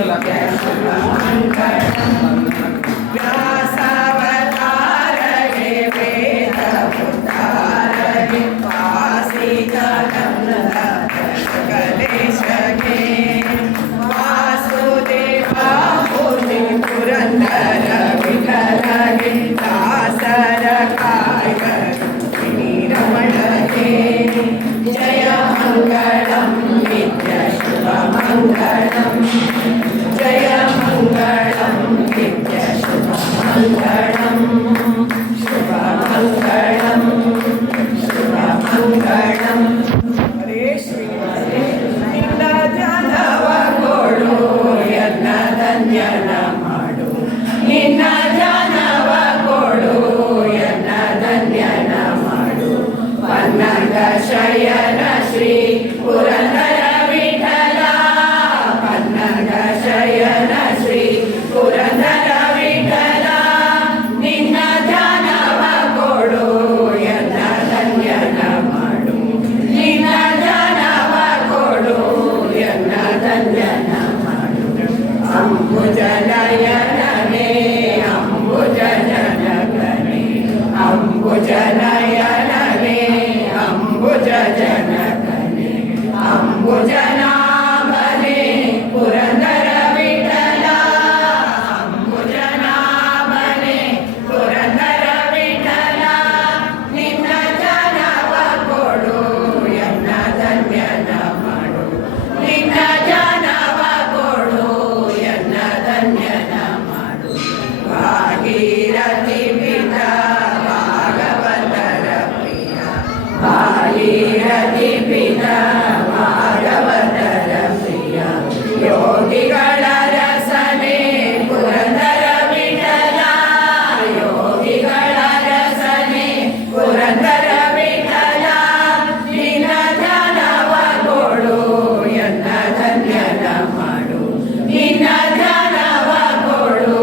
ನಿತ್ಯ ಶುಭ ಮಂಗಳಂ ವ್ಯಾಸಾವತಾರಗೆ ವೇದ ಉದ್ಧಾರಗೆ ವಾಸಿತ ಗಣೇಶಗೆ ವಾಸುದೇವ ಮುನಿ ಪುರಂದರ ವಿಠಲಗೆ ದಾಸರ ಕಾಯ ರಮಣಗೆ ಜಯ ಮಂಗಳಂ ನಿತ್ಯ ಶುಭ ಮಂಗಳಂ ಜಯ ಮಂಗಳಂ ನಿತ್ಯ ಶುಭ ಮಂಗಳಂ ಶುಭ ಮಂಗಳಂ ಶುಭ ಮಂಗಳಂ ಹರೇ ಶ್ರೀನಿವಾಸ ನಿನ್ನ ಧ್ಯಾನವ ಕೊಡು ಎನ್ನ ಧನ್ಯನ ಮಾಡು ನಿನ್ನ ಧ್ಯಾನವ ಕೊಡು ಎನ್ನ ಧನ್ಯನ ಮಾಡು ಪನ್ನಗ ಶಯನ ಶ್ರೀ ಪುರಂದರ ವಿಠಲ ಪನ್ನಗ ಶಯನ ಶ್ರೀ ಪುರಂದರ ವಿಠಲ ನಿನ್ನ ಧ್ಯಾನವ ಕೊಡು ಎನ್ನ ಧನ್ಯನ ಮಾಡು ನಿನ್ನ ಧ್ಯಾನವ ಕೊಡು ಎನ್ನ ಧನ್ಯನ ಮಾಡು ಅಂಬುಜನಯನನೇ ಅಂಬುಜನಕನೇ ಅಂಬುಜನಯನನೇ ಅಂಬುಜನಕನೇ ಅಂಬುಜನಾಭನೇ ಪುರಂದರ ವಿಠಲ ಅಂಬುಜನಾಭನೇ ಪುರಂದರ ವಿಠಲ ನಿನ್ನ ಧ್ಯಾನವ ಕೊಡು ಎನ್ನ ಧನ್ಯನ ಮಾಡು ನಿನ್ನ ಧ್ಯಾನವ ಕೊಡು ಎನ್ನ ಧನ್ಯನ ಮಾಡು ಭಾಗೀರಥಿ ಪಿತ ಭಾಗವತರ ಪ್ರಿಯ ಭಾಗೀರಥಿ ಪಿತ ಭಾಗವತರ ಪ್ರಿಯ ಯೋಗಿಗಳ ರಸನೆ ಪುರಂದರ ವಿಠಲ ಯೋಗಿಗಳ ರಸನೆ ಪುರಂದರ ವಿಠಲ ನಿನ್ನ ಧ್ಯಾನವ ಕೊಡು ಎನ್ನ ಧನ್ಯನ ಮಾಡು ನಿನ್ನ ಧ್ಯಾನವ ಕೊಡು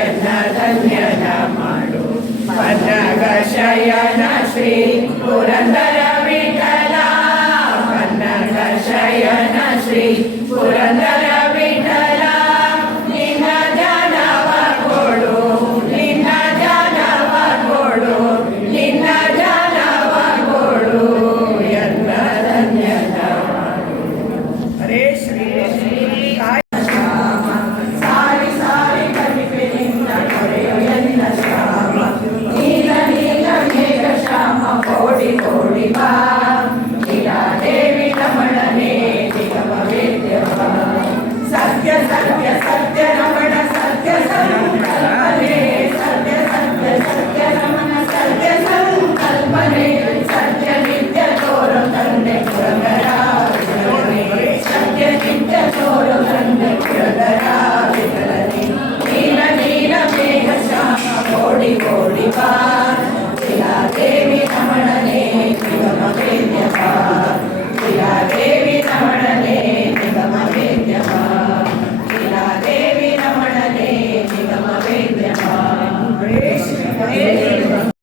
ಎನ್ನ ಧನ್ಯನ ಮಾಡು ಪನ್ನಗ ಶಯನ ಶ್ರೀ ಪುರಂದರ ವಿಠಲ ಪನ್ನಗ ಶಯನ ಶ್ರೀ ಪುರಂದರ